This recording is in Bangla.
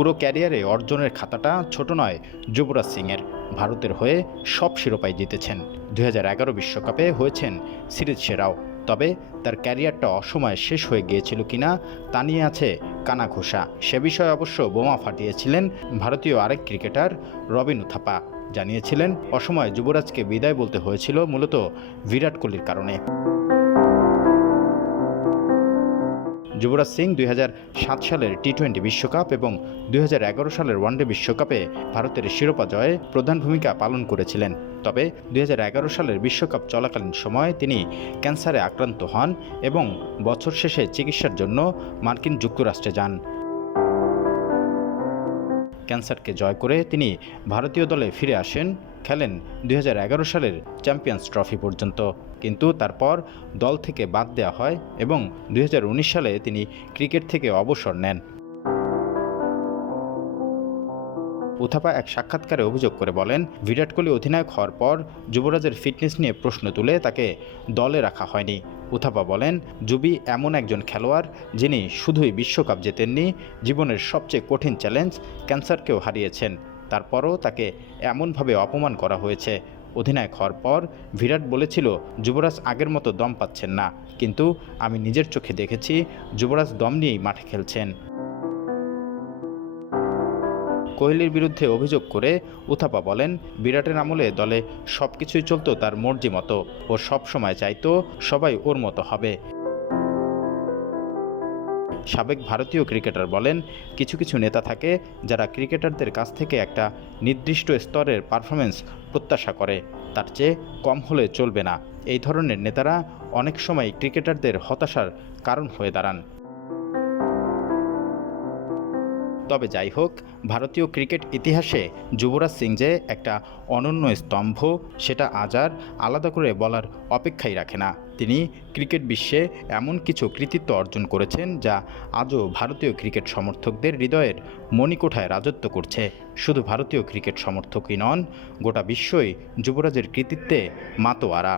পুরো ক্যারিয়ারে অর্জনের খাতাটা ছোট নয় যুবরাজ সিংয়ের। ভারতের হয়ে সব শিরোপাই জিতেছেন। 2011 বিশ্বকাপে হয়েছেন সিরিজ সেরাও। তবে তার ক্যারিয়ারটা অসময়ে শেষ হয়ে গিয়েছিল কিনা তা নিয়ে আছে কানাঘোষা। সে বিষয়ে অবশ্য বোমা ফাটিয়েছিলেন ভারতীয় আরেক ক্রিকেটার রবিন উথাপ্পা। জানিয়েছিলেন অসময়ে যুবরাজকে বিদায় বলতে হয়েছিল মূলত বিরাট কোহলির কারণে। যুবরাজ সিং 2007 সালের টি-20 বিশ্বকাপ এবং 2011 সালের ওয়ানডে বিশ্বকাপে ভারতের শিরোপা জয়ে প্রধান ভূমিকা পালন করেছিলেন। তবে 2011 সালের বিশ্বকাপ চলাকালীন সময়ে তিনি ক্যান্সারে আক্রান্ত হন এবং বছর শেষে চিকিৎসার জন্য মার্কিন যুক্তরাষ্ট্রে যান। ক্যান্সারকে জয় করে তিনি ভারতীয় দলে ফিরে আসেন, খেলেন 2011 সালের চ্যাম্পিয়ন্স ট্রফি পর্যন্ত। কিন্তু তারপর দল থেকে বাদ দেওয়া হয় এবং 2019 সালে তিনি ক্রিকেট থেকে অবসর নেন। উথাপ্পা এক সাক্ষাৎকারে অভিযোগ করে বলেন, বিরাট কোহলি অধিনায়ক হওয়ার পর যুবরাজের ফিটনেস নিয়ে প্রশ্ন তুলে তাকে দলে রাখা হয়নি। উথাপ্পা বলেন, যুবি এমন একজন খেলোয়াড় যিনি শুধুই বিশ্বকাপ জেতেননি, জীবনের সবচেয়ে কঠিন চ্যালেঞ্জ ক্যান্সারকেও হারিয়েছেন। তারপরও তাকে এমনভাবে অপমান করা হয়েছে। অধিনায়ক হওয়ার পর বিরাট বলেছিল যুবরাজ আগের মতো দম পাচ্ছেন না, কিন্তু আমি নিজের চোখে দেখেছি যুবরাজ দম নিয়েই মাঠে খেলছেন। কোহলির বিরুদ্ধে অভিযোগ করে উথাপ্পা বলেন, বিরাটের আমলে দলে সব কিছুই চলত তার মর্জি মতো। ও সবসময় চাইতো সবাই ওর মতো হবে। সাবেক ভারতীয় ক্রিকেটার বলেন, কিছু কিছু নেতা থাকে যারা ক্রিকেটারদের কাছ থেকে একটা নির্দিষ্ট স্তরের পারফরমেন্স প্রত্যাশা করে, তার চেয়ে কম হলে চলবে না। এই ধরনের নেতারা অনেক সময় ক্রিকেটারদের হতাশার কারণ হয়ে দাঁড়ান। তবে যাই হোক, ভারতীয় ক্রিকেট ইতিহাসে যুবরাজ সিং যে একটা অনন্য স্তম্ভ, সেটা আজ আর আলাদা করে বলার অপেক্ষাই রাখে না। তিনি ক্রিকেট বিশ্বে এমন কিছু কৃতিত্ব অর্জন করেছেন যা আজও ভারতীয় ক্রিকেট সমর্থকদের হৃদয়ের মণিকোঠায় রাজত্ব করছে। শুধু ভারতীয় ক্রিকেট সমর্থকই নন, গোটা বিশ্বই যুবরাজের কৃতিত্বে মাতোয়ারা।